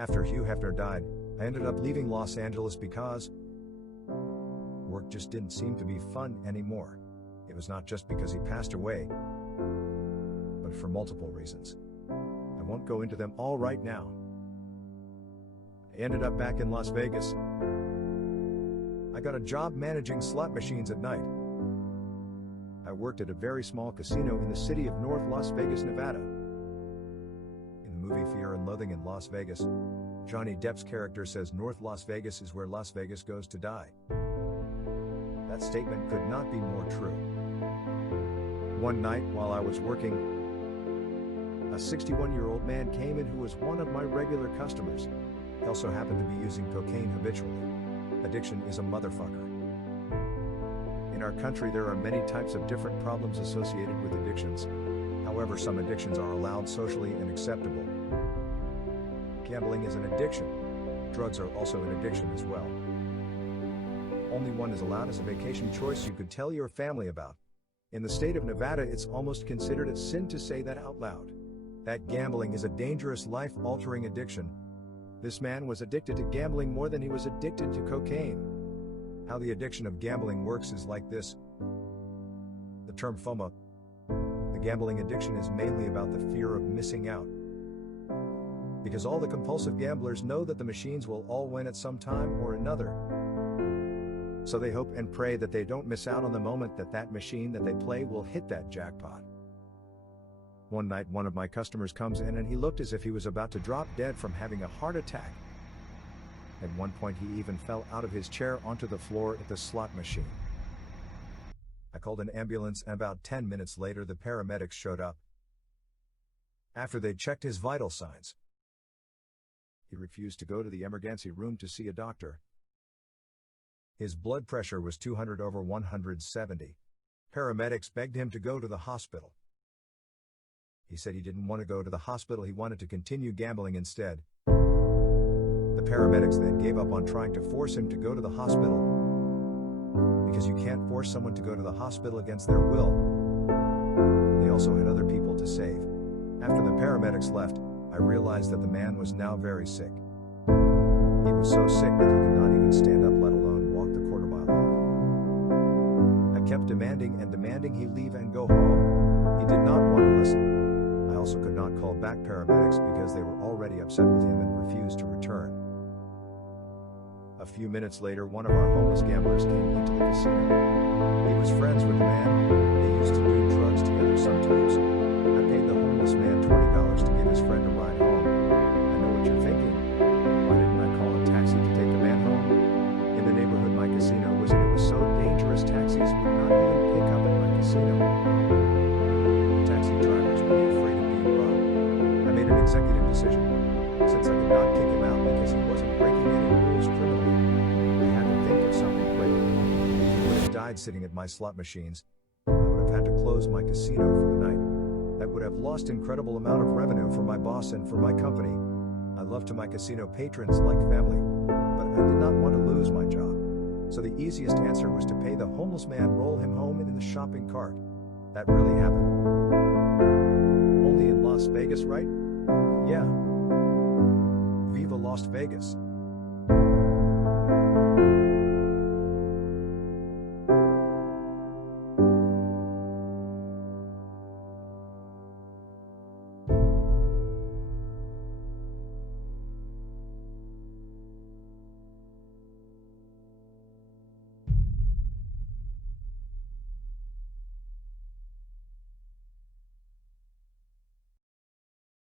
After Hugh Hefner died, I ended up leaving Los Angeles because work just didn't seem to be fun anymore. It was not just because he passed away, but for multiple reasons. I won't go into them all right now. I ended up back in Las Vegas. I got a job managing slot machines at night. I worked at a very small casino in the city of North Las Vegas, Nevada. In the movie Fear and Loathing in Las Vegas, Johnny Depp's character says North Las Vegas is where Las Vegas goes to die. That statement could not be more true. One night while I was working, a 61-year-old man came in who was one of my regular customers. He also happened to be using cocaine habitually. Addiction is a motherfucker. In our country there are many types of different problems associated with addictions. However, some addictions are allowed socially and acceptable. Gambling is an addiction. Drugs are also an addiction as well. Only one is allowed as a vacation choice you could tell your family about. In the state of Nevada, it's almost considered a sin to say that out loud. That gambling is a dangerous, life-altering addiction. This man was addicted to gambling more than he was addicted to cocaine. How the addiction of gambling works is like this. The term FOMO, the gambling addiction, is mainly about the fear of missing out. Because all the compulsive gamblers know that the machines will all win at some time or another. So they hope and pray that they don't miss out on the moment that that machine that they play will hit that jackpot. One night one of my customers comes in and he looked as if he was about to drop dead from having a heart attack. At one point he even fell out of his chair onto the floor at the slot machine. I called an ambulance and about 10 minutes later the paramedics showed up. After they'd checked his vital signs, he refused to go to the emergency room to see a doctor. His blood pressure was 200 over 170. Paramedics begged him to go to the hospital. He said he didn't want to go to the hospital, he wanted to continue gambling instead. The paramedics then gave up on trying to force him to go to the hospital, because you can't force someone to go to the hospital against their will. They also had other people to save. After the paramedics left, I realized that the man was now very sick. He was so sick that he could not even stand up, let alone walk the quarter mile home. I kept demanding he leave and go home. He did not want to listen. I also could not call back paramedics because they were already upset with him and refused to return. A few minutes later, one of our homeless gamblers came into the casino. He was friends with the man. They used to do drugs together sometimes. I paid the homeless man $20 to give his friend a ride home. I know what you're thinking. Why didn't I call a taxi to take the man home? In the neighborhood my casino was in, it was so dangerous taxis would not even pick up at my casino. The taxi drivers would be afraid of being robbed. I made an executive decision. Since I could not kick him out because he wasn't breaking any rules criminally, I had to think of something quick. If he would have died sitting at my slot machines, I would have had to close my casino for the night. That would have lost incredible amount of revenue for my boss and for my company. I love to my casino patrons like family, but I did not want to lose my job. So the easiest answer was to pay the homeless man, roll him home in the shopping cart. That really happened. Only in Las Vegas, right? Yeah. Viva Las Vegas.